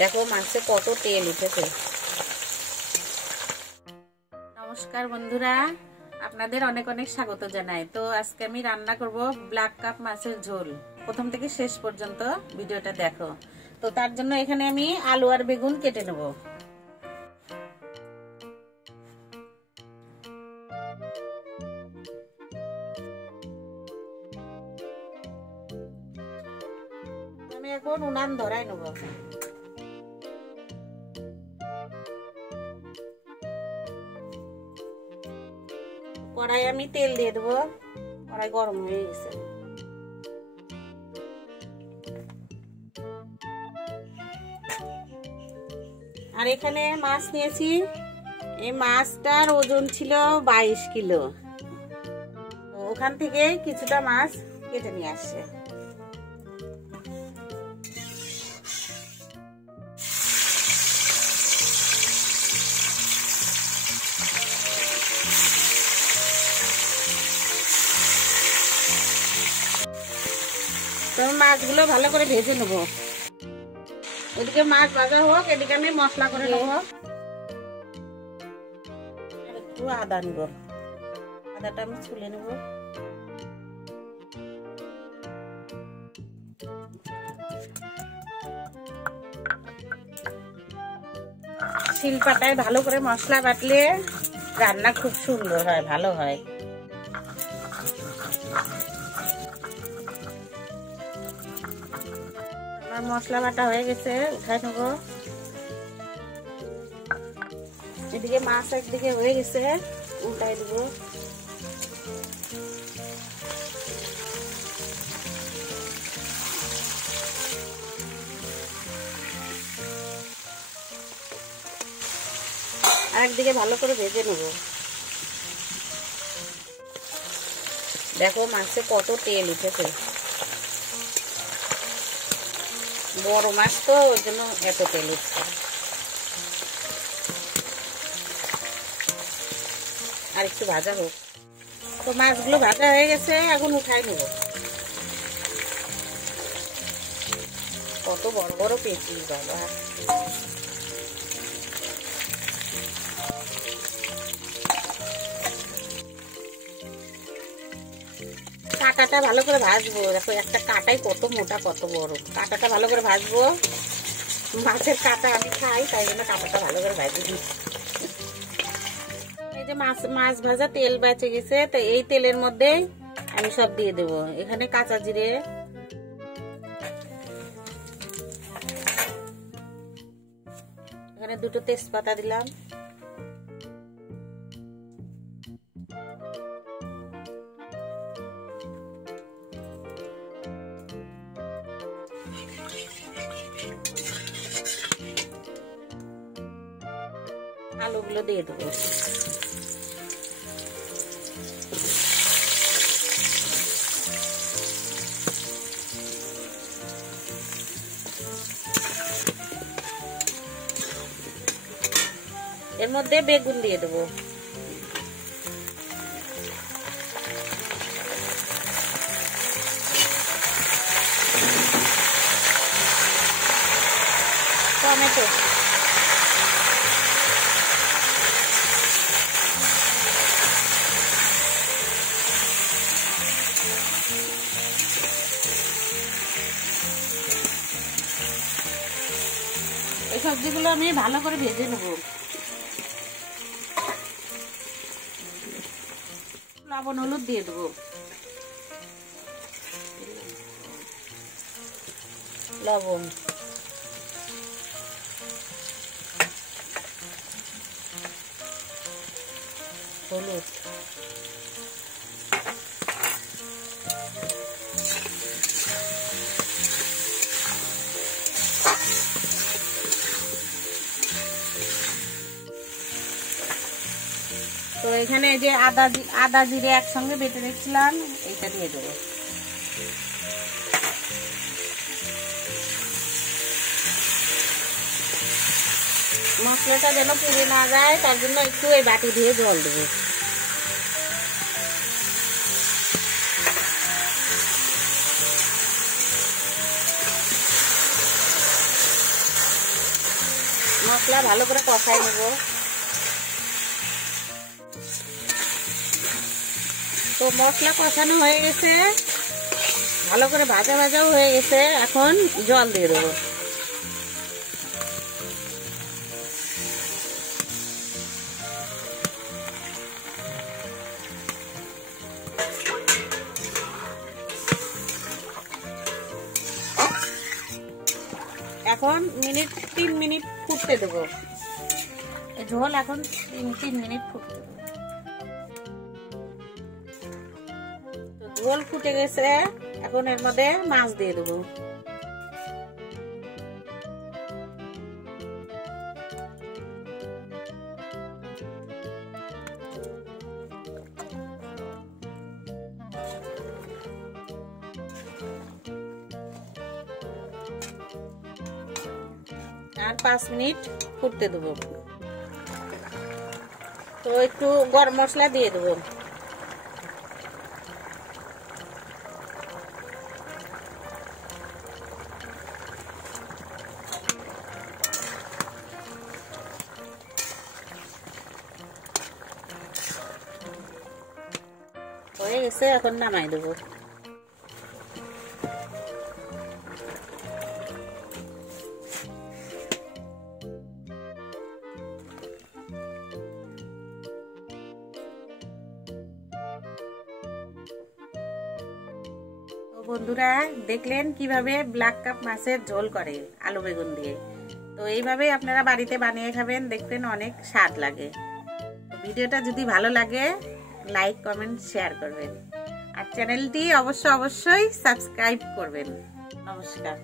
দেখো মাছে কত তেল উঠেছে। নমস্কার বন্ধুরা, আপনাদের অনেক অনেক স্বাগত জানাই। তো আজকে আমি রান্না করব ব্ল্যাক কাপ মাছের ঝোল। প্রথম থেকে শেষ পর্যন্ত ভিডিওটা দেখো। তো তার জন্য এখানে আমি আলু আর বেগুন কেটে নেব। আমি এখন উনান ধরাই নেব। কড়াই আমি তেল দিয়ে দেবো। কড়াই গরম হয়ে গেছে। আর এখানে মাছ নিয়েছি। এই মাছটার ওজন ছিল 22 কিলো। ওখান থেকে কিছুটা মাছ কেটে নিয়ে আসছে। তো মাছগুলো ভালো করে ভেজে নেবো। ওদিকে মাছ ভাজা হোক, এদিকে আমি মশলা করে নেবো। একটু আদা নিব। আদাটা আমি ছুলে নেব। শিলপাটায় ভালো করে মশলা বাটলে রান্না খুব সুন্দর হয়, ভালো হয়। আমার মশলা বাটা হয়ে গেছে, উঠাই নেব। এদিকে মাছ একদিকে হয়ে গেছে, উল্টাই দেব। আর একদিকে ভালো করে ভেজে নেব। দেখো মাছে কত তেল উঠেছে। বড় মাছ তো, ওই জন্য এত তেল উঠছে। আর একটু ভাজা হোক। তো মাছগুলো ভাজা হয়ে গেছে, এখন উঠাই নেব। কত বড় বড় পেঁচি বাবা। কাঁটাটা ভালো করে ভাজবো। দেখো একটা কাঁটাই কত মোটা, কত বড়। কাঁটাটা ভালো করে ভাজবো। মাছের কাঁটা আমি খাই, তাই জন্য কাঁটাটা ভালো করে ভাজি দিই। এই যে মাছ ভাজা তেল বেঁচে গেছে, তো এই তেলের মধ্যে আমি সব দিয়ে দেবো। এখানে কাঁচা জিরে, এখানে দুটো তেজপাতা দিলাম, আলুগুলো দিয়ে দেবো। এর মধ্যে বেগুন দিয়ে দেবো। টমেটো, এই সবজিগুলো আমি ভালো করে ভেজে নেব। লবণ হলুদ দিয়ে দেবো। লবণ, হলুদ, তো এখানে যে আদা জিরে একসঙ্গে বেটে রেখেছিলাম, এইটা দিয়ে দেবো। মশলাটা যেন পুড়ে না যায়, তার জন্য একটু এই বাটি দিয়ে জল দেবো। মশলা ভালো করে কষাই নেব। তো মশলা কষানো হয়ে গেছে, ভালো করে ভাজা ভাজাও হয়ে গেছে। এখন জল দিয়ে দেবো। এখন 3 মিনিট ফুটতে দেবো। ঝোল এখন 3 মিনিট ফুটতে দেবো। তো ঝোল ফুটে গেছে, এখন এর মধ্যে মাছ দিয়ে দেবো। আর 5 মিনিট ফুটতে দেবো। তো একটু গরম মশলা দিয়ে দেবো। হয়ে গেছে, এখন নামাই দেবো। বন্ধুরা দেখলেন কিভাবে ব্ল্যাক কাপ মাছের ঝোল করে আলু বেগুন দিয়ে। তো এইভাবে আপনারা বাড়িতে বানিয়ে খাবেন, দেখবেন অনেক স্বাদ লাগে। তো ভিডিওটা যদি ভালো লাগে লাইক কমেন্ট শেয়ার করবেন, আর চ্যানেলটি অবশ্যই সাবস্ক্রাইব করবেন। নমস্কার।